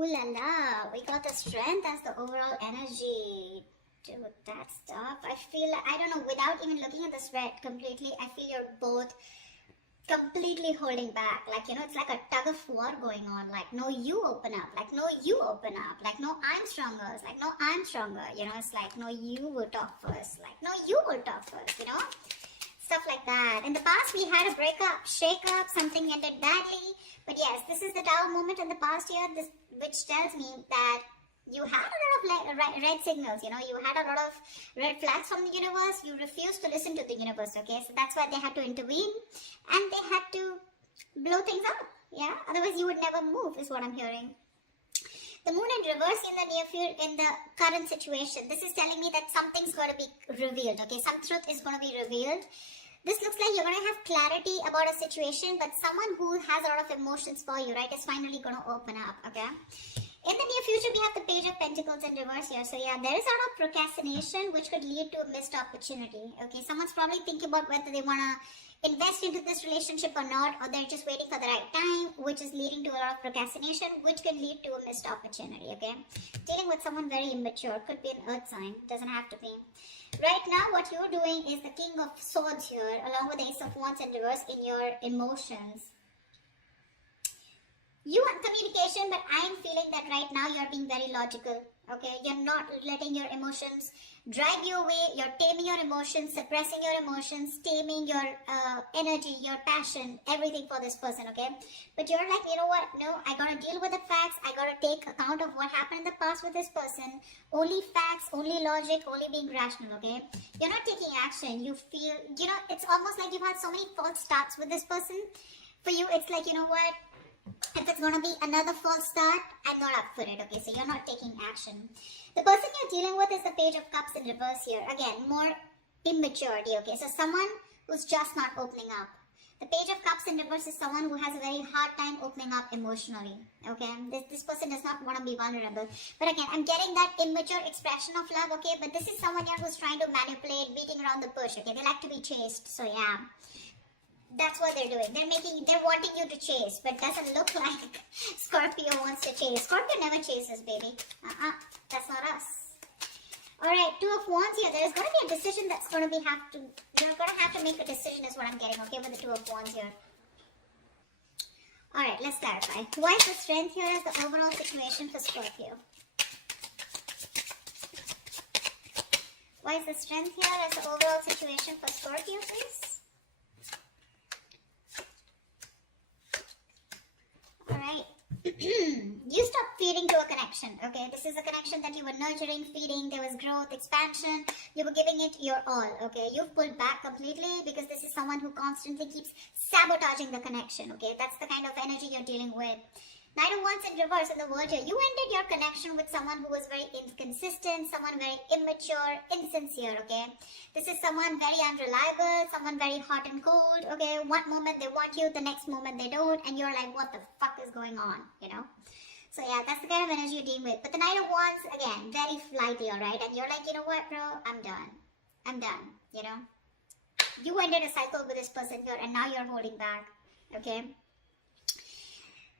Ooh la la, we got the strength as the overall energy. Dude, that's tough. I feel, I don't know, without even looking at the spread completely, I feel you're both completely holding back. Like, you know, it's like a tug of war going on. Like, no, you open up. Like, no, you open up. Like, no, I'm stronger. It's like, no, I'm stronger. You know, it's like, no, you will talk first. Like, no, you will talk first, you know? Stuff like that. In the past, we had a breakup, shake up, something ended badly. But yes, this is the Tower moment in the past year, which tells me that you had a lot of like red signals, you know, you had a lot of red flags from the universe. You refused to listen to the universe, okay? So that's why they had to intervene and they had to blow things up, yeah? Otherwise, you would never move, is what I'm hearing. The moon in reverse in the near future, in the current situation. This is telling me that something's going to be revealed, okay? Some truth is going to be revealed. This looks like you're going to have clarity about a situation, but someone who has a lot of emotions for you, right, is finally going to open up, okay? In the near future, we have the Page of Pentacles in reverse here. So yeah, there is a lot of procrastination which could lead to a missed opportunity. Okay, someone's probably thinking about whether they want to invest into this relationship or not, or they're just waiting for the right time, which is leading to a lot of procrastination, which can lead to a missed opportunity, okay? Dealing with someone very immature, could be an earth sign, doesn't have to be. Right now, what you're doing is the King of Swords here, along with the Ace of Wands in reverse in your emotions. You want communication, but I am feeling that right now you're being very logical, okay? You're not letting your emotions drive you away. You're taming your emotions, suppressing your emotions, taming your energy, your passion, everything for this person, okay? But you're like, you know what? No, I gotta deal with the facts. I gotta take account of what happened in the past with this person. Only facts, only logic, only being rational, okay? You're not taking action. You feel, you know, it's almost like you've had so many false starts with this person. For you, it's like, you know what? If it's going to be another false start, I'm not up for it, okay? So you're not taking action. The person you're dealing with is the Page of Cups in reverse here. Again, more immaturity, okay? So someone who's just not opening up. The Page of Cups in reverse is someone who has a very hard time opening up emotionally, okay? This person does not want to be vulnerable. But again, I'm getting that immature expression of love, okay? But this is someone here who's trying to manipulate, beating around the bush, okay? They like to be chased, so yeah. That's what they're doing. They're wanting you to chase, but doesn't look like Scorpio wants to chase. Scorpio never chases, baby. That's not us. Alright, Two of Wands here. There's going to be a decision that's going to be you're going to have to make a decision is what I'm getting, okay, with the Two of Wands here. Alright, let's clarify. Why is the strength here as the overall situation for Scorpio? Why is the strength here as the overall situation for Scorpio, please? Alright, you stop feeding to a connection, okay? This is a connection that you were nurturing, feeding, there was growth, expansion, you were giving it your all, okay? You've pulled back completely because this is someone who constantly keeps sabotaging the connection, okay? That's the kind of energy you're dealing with. Knight of Wands in reverse in the world here. You ended your connection with someone who was very inconsistent, someone very immature, insincere, okay? This is someone very unreliable, someone very hot and cold, okay? One moment they want you, the next moment they don't, and you're like, what the fuck is going on, you know? So yeah, that's the kind of energy you're dealing with. But the Knight of Wands, again, very flighty, alright? And you're like, you know what, bro? I'm done. I'm done, you know? You ended a cycle with this person here, and now you're holding back, okay?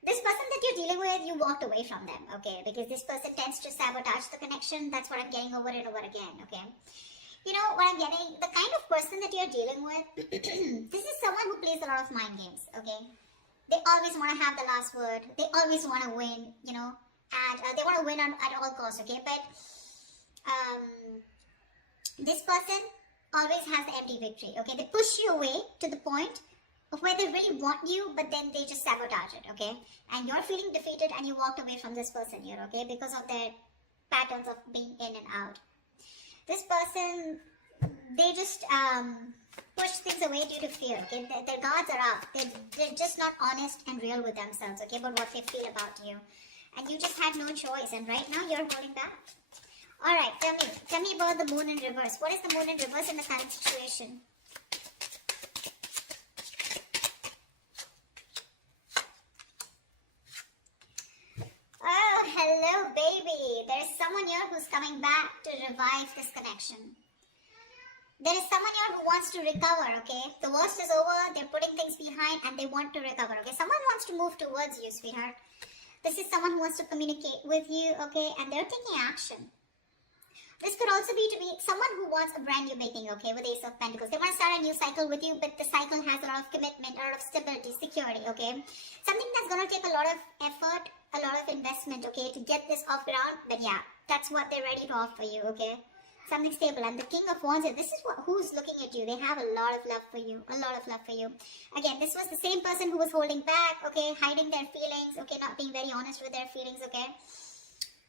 This person that you're dealing with, you walked away from them, okay? Because this person tends to sabotage the connection. That's what I'm getting over and over again, okay? You know what I'm getting? The kind of person that you're dealing with, this is someone who plays a lot of mind games, okay? They always want to have the last word. They always want to win, you know? And they want to win at all costs, okay? But this person always has the empty victory, okay? They push you away to the point of where they really want you, but then they just sabotage it, okay? And you're feeling defeated and you walked away from this person here, okay? Because of their patterns of being in and out. This person, they just push things away due to fear, okay? Their guards are up. They're just not honest and real with themselves, okay? About what they feel about you. And you just had no choice, and right now you're holding back. Alright, tell me about the moon in reverse. What is the moon in reverse in the current situation? Hello, baby. There is someone here who's coming back to revive this connection. There is someone here who wants to recover, okay? The worst is over. They're putting things behind and they want to recover, okay? Someone wants to move towards you, sweetheart. This is someone who wants to communicate with you, okay, and they're taking action. This could also be to be someone who wants a brand new beginning, okay, with Ace of Pentacles. They want to start a new cycle with you, but the cycle has a lot of commitment, a lot of stability, security, okay. Something that's going to take a lot of effort, a lot of investment, okay, to get this off ground, but yeah, that's what they're ready to offer you, okay. Something stable. And the King of Wands, this is who's looking at you. They have a lot of love for you, a lot of love for you. Again, this was the same person who was holding back, okay, hiding their feelings, okay, not being very honest with their feelings, okay.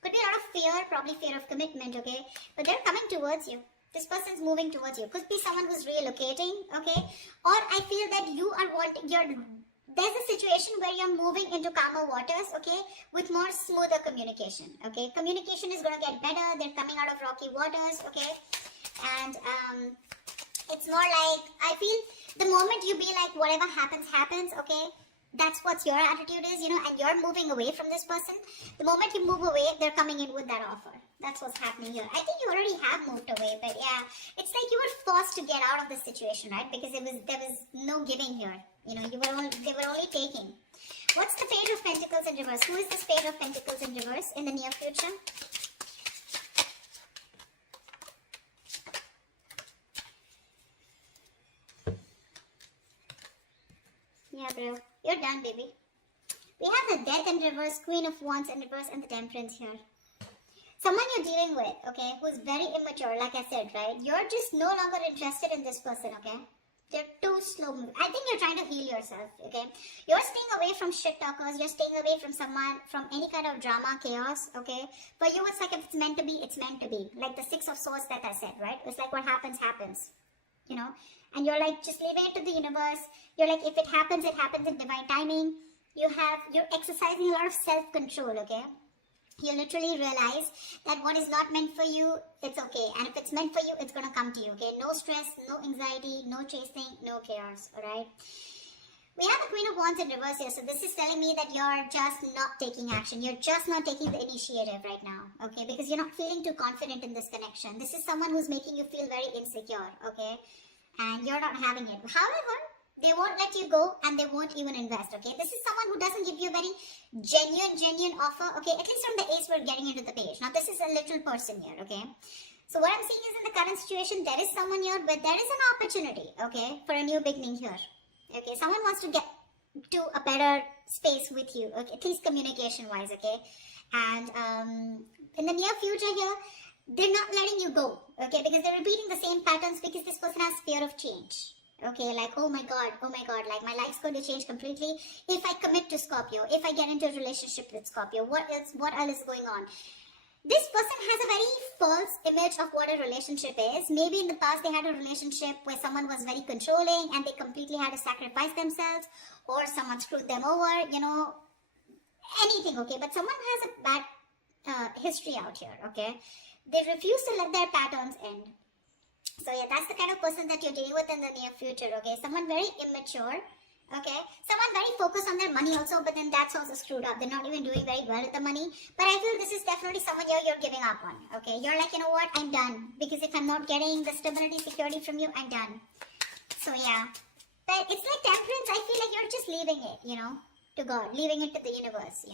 Could be a lot of fear, probably fear of commitment, okay? But they're coming towards you. This person's moving towards you. Could be someone who's relocating, okay? Or I feel that you are wanting, there's a situation where you're moving into calmer waters, okay? With more smoother communication, okay? Communication is going to get better. They're coming out of rocky waters, okay? And it's more like, I feel the moment you be like, whatever happens, happens, okay? That's what your attitude is, and you're moving away from this person. The moment you move away, they're coming in with that offer. That's what's happening here. I think you already have moved away, but yeah, it's like you were forced to get out of this situation, right? Because there was no giving here. They were only taking. What's the Page of Pentacles in reverse? Who is this Page of Pentacles in reverse in the near future? Yeah, bro. You're done, baby. We have the Death in reverse, Queen of Wands in reverse, and the Temperance here. Someone you're dealing with, okay, who's very immature, like I said, right? You're just no longer interested in this person, okay? They're too slow moving. I think you're trying to heal yourself, okay? You're staying away from shit talkers. You're staying away from someone, from any kind of drama, chaos, okay? For you, it's like if it's meant to be, it's meant to be. Like the Six of Swords that I said, right? It's like what happens, happens, And you're like, just leaving it to the universe. You're like, if it happens in divine timing. You're exercising a lot of self-control, okay? You literally realize that what is not meant for you, it's okay. And if it's meant for you, it's going to come to you, okay? No stress, no anxiety, no chasing, no chaos, alright? We have the Queen of Wands in reverse here. So this is telling me that you're just not taking action. You're just not taking the initiative right now, okay? Because you're not feeling too confident in this connection. This is someone who's making you feel very insecure, okay? And you're not having it. However, they won't let you go and they won't even invest, okay? This is someone who doesn't give you a very genuine offer, okay? At least from the Ace, we're getting into the Page. Now, this is a little person here, okay? So what I'm seeing is in the current situation, there is someone here, but there is an opportunity, okay, for a new beginning here. Okay, someone wants to get to a better space with you, okay? At least communication-wise, okay? And in the near future here, they're not letting you go, okay? Because they're repeating the same patterns because this person has fear of change. Okay, like, oh my god, like my life's going to change completely if I commit to Scorpio, if I get into a relationship with Scorpio, what else is going on? This person has a very false image of what a relationship is. Maybe in the past they had a relationship where someone was very controlling and they completely had to sacrifice themselves, or someone screwed them over, anything, okay? But someone has a bad history out here, okay? They refuse to let their patterns end. So yeah, that's the kind of person that you're dealing with in the near future, okay? Someone very immature, okay? Someone very focused on their money also, but then that's also screwed up. They're not even doing very well with the money. But I feel this is definitely someone you're giving up on, okay? You're like, you know what? I'm done. Because if I'm not getting the stability, security from you, I'm done. So yeah. But it's like Temperance. I feel like you're just leaving it, to God. Leaving it to the universe,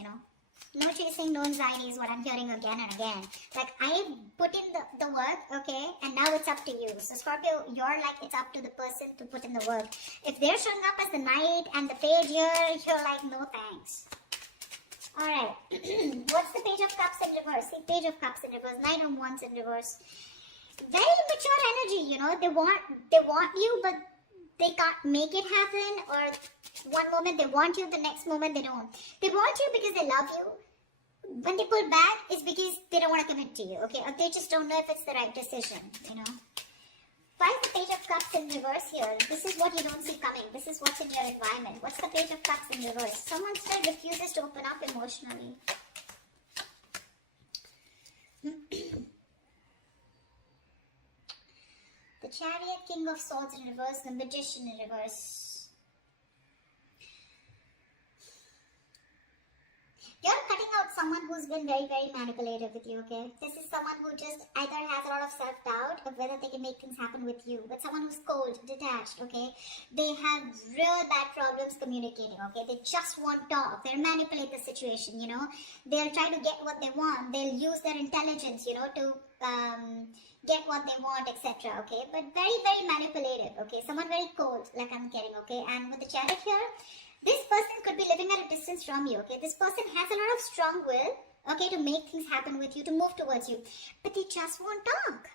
No chasing, no anxiety is what I'm hearing again and again. Like, I put in the work, okay, and now it's up to you. So, Scorpio, you're like, it's up to the person to put in the work. If they're showing up as the Knight and the Page here, you're like, no thanks. Alright, what's the Page of Cups in reverse? See, Page of Cups in reverse, Knight of Wands in reverse. Very mature energy, They want you, but they can't make it happen, or one moment they want you, the next moment they don't. They want you because they love you. When they pull back, it's because they don't want to commit to you, okay? Or they just don't know if it's the right decision, Why is the Page of Cups in reverse here? This is what you don't see coming. This is what's in your environment. What's the Page of Cups in reverse? Someone still refuses to open up emotionally. The Chariot, King of Swords in reverse, the Magician in reverse. You're cutting out someone who's been very, very manipulative with you, okay? This is someone who just either has a lot of self-doubt of whether they can make things happen with you, but someone who's cold, detached, okay? They have real bad problems communicating, okay? They just won't talk. They'll manipulate the situation, you know? They'll try to get what they want. They'll use their intelligence, you know, to get what they want, etc., okay? But very, very manipulative, okay? Someone very cold, like I'm getting, okay? And with the Chariot here, this person could be living at a distance from you, okay? This person has a lot of strong will, okay, to make things happen with you, to move towards you. But they just won't talk.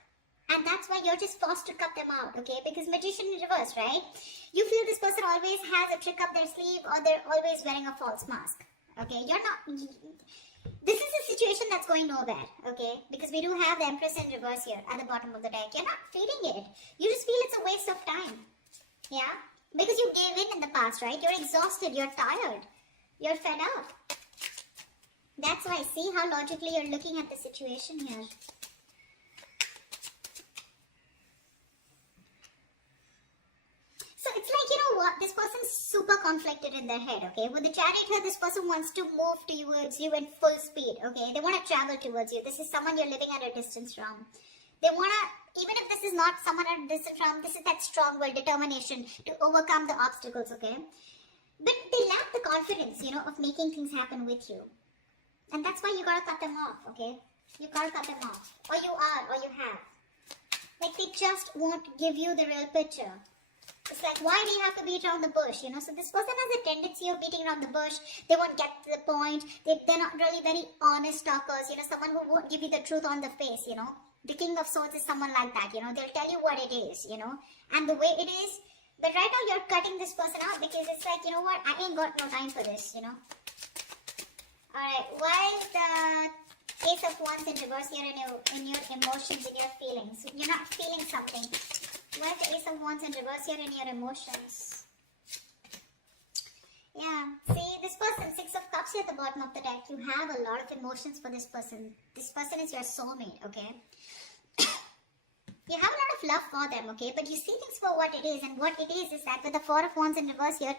And that's why you're just forced to cut them out, okay? Because magician in reverse, right? You feel this person always has a trick up their sleeve or they're always wearing a false mask, okay? You're not... This is a situation that's going nowhere, okay? Because we do have the Empress in reverse here at the bottom of the deck. You're not feeling it. You just feel it's a waste of time, yeah? Because you gave in the past, right? You're exhausted, you're tired, you're fed up. That's why, see how logically you're looking at the situation here. So it's like, you know what, this person's super conflicted in their head, okay? With the Chariot here, this person wants to move towards you in full speed, okay? They want to travel towards you. This is someone you're living at a distance from. They want to, even if this is not someone at a distance from, this is that strong will, determination to overcome the obstacles, okay? But they lack the confidence, you know, of making things happen with you. And that's why you gotta cut them off, okay? You gotta cut them off. Or you are, or you have. Like, they just won't give you the real picture. It's like, why do you have to beat around the bush, you know? So this person has a tendency of beating around the bush. They won't get to the point. They're not really very honest talkers, you know, someone who won't give you the truth on the face, you know? The King of Swords is someone like that, you know? They'll tell you what it is, you know? And the way it is. But right now, you're cutting this person out because it's like, you know what? I ain't got no time for this, you know? Alright, why is the Ace of Wands in reverse here in your emotions, in your feelings? You're not feeling something. Why is the Ace of Wands in reverse here in your emotions? Yeah, see, this person, Six of Cups here at the bottom of the deck, you have a lot of emotions for this person. This person is your soulmate, okay? You have a lot of love for them, okay? But you see things for what it is, and what it is that with the Four of Wands in reverse here,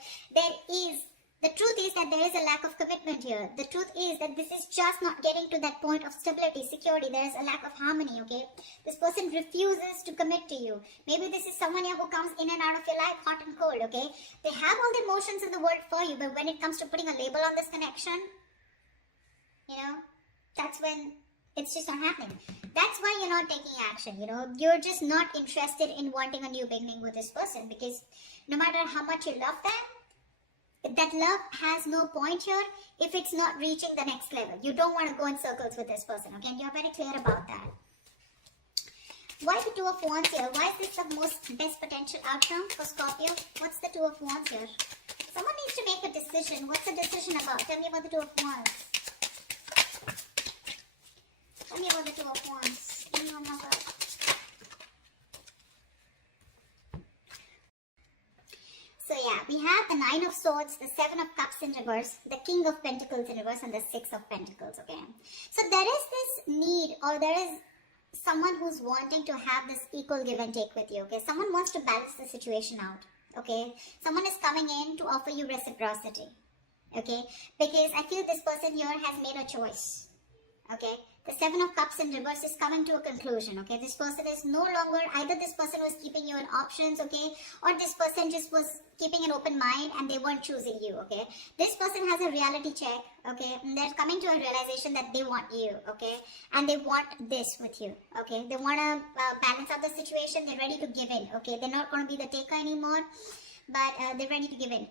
the truth is that there is a lack of commitment here. The truth is that this is just not getting to that point of stability, security. There is a lack of harmony, okay? This person refuses to commit to you. Maybe this is someone here who comes in and out of your life, hot and cold, okay? They have all the emotions in the world for you, but when it comes to putting a label on this connection, you know, that's when it's just not happening. That's why you're not taking action, you know? You're just not interested in wanting a new beginning with this person because no matter how much you love them, that love has no point here if it's not reaching the next level. You don't want to go in circles with this person, okay? And you're very clear about that. Why the Two of Wands here? Why is this the best potential outcome for Scorpio? What's the Two of Wands here? Someone needs to make a decision. What's the decision about? Tell me about the Two of Wands. Tell me about the Two of Wands. Give me one more word. So yeah, we have the Nine of Swords, the Seven of Cups in reverse, the King of Pentacles in reverse, and the Six of Pentacles, okay? So there is this need, or there is someone who's wanting to have this equal give and take with you, okay? Someone wants to balance the situation out, okay? Someone is coming in to offer you reciprocity, okay? Because I feel this person here has made a choice, okay? The Seven of Cups in reverse is coming to a conclusion, okay? This person is no longer, either this person was keeping you in options, okay? Or this person just was keeping an open mind and they weren't choosing you, okay? This person has a reality check, okay? And they're coming to a realization that they want you, okay? And they want this with you, okay? They want to balance out the situation. They're ready to give in, okay? They're not going to be the taker anymore, but they're ready to give in.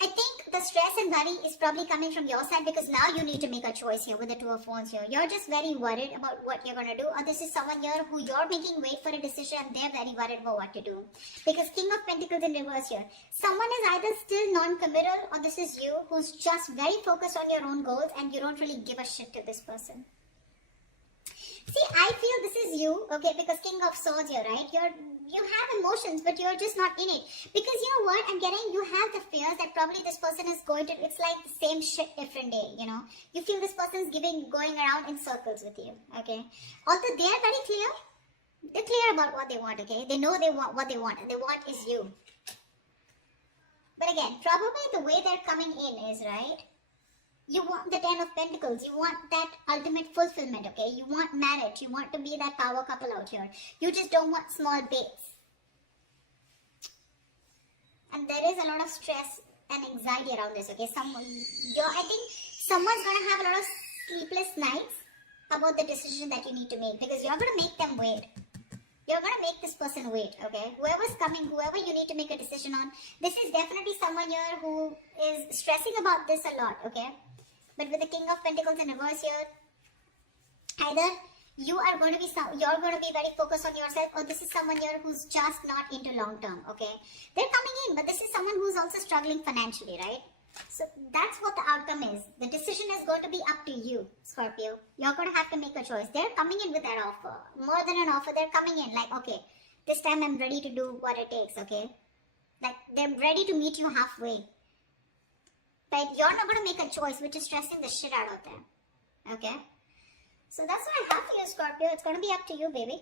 I think the stress and worry is probably coming from your side because now you need to make a choice here with the Two of Wands here. You're just very worried about what you're going to do, or this is someone here who you're making wait for a decision and they're very worried about what to do. Because King of Pentacles in reverse here. Someone is either still non-committal or this is you who's just very focused on your own goals and you don't really give a shit to this person. See, I feel this is you, okay, because King of Swords here, right? You have emotions, but you're just not in it. Because you know what I'm getting? You have the fears that probably this person is going to, it's like the same shit different day, you know? You feel this person is going around in circles with you, okay? Although they are very clear, they're clear about what they want, okay? They know they want what they want, and they want is you. But again, probably the way they're coming in is, right? You want the 10 of Pentacles. You want that ultimate fulfillment, okay? You want marriage. You want to be that power couple out here. You just don't want small baits. And there is a lot of stress and anxiety around this, okay? I think someone's going to have a lot of sleepless nights about the decision that you need to make, because you're going to make them wait. You're going to make this person wait, okay? Whoever's coming, whoever you need to make a decision on, this is definitely someone here who is stressing about this a lot, okay? But with the King of Pentacles in reverse here, either you're going to be very focused on yourself, or this is someone here who's just not into long term, okay? They're coming in, but this is someone who's also struggling financially, right? So that's what the outcome is. The decision is going to be up to you, Scorpio. You're going to have to make a choice. They're coming in with that offer. More than an offer, they're coming in like, okay, this time I'm ready to do what it takes, okay? Like, they're ready to meet you halfway. But you're not going to make a choice, which is stressing the shit out of them, okay? So that's what I have for you, Scorpio. It's going to be up to you, baby.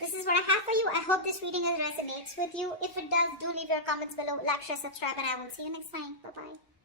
This is what I have for you. I hope this reading resonates with you. If it does, do leave your comments below, like, share, subscribe, and I will see you next time. Bye-bye.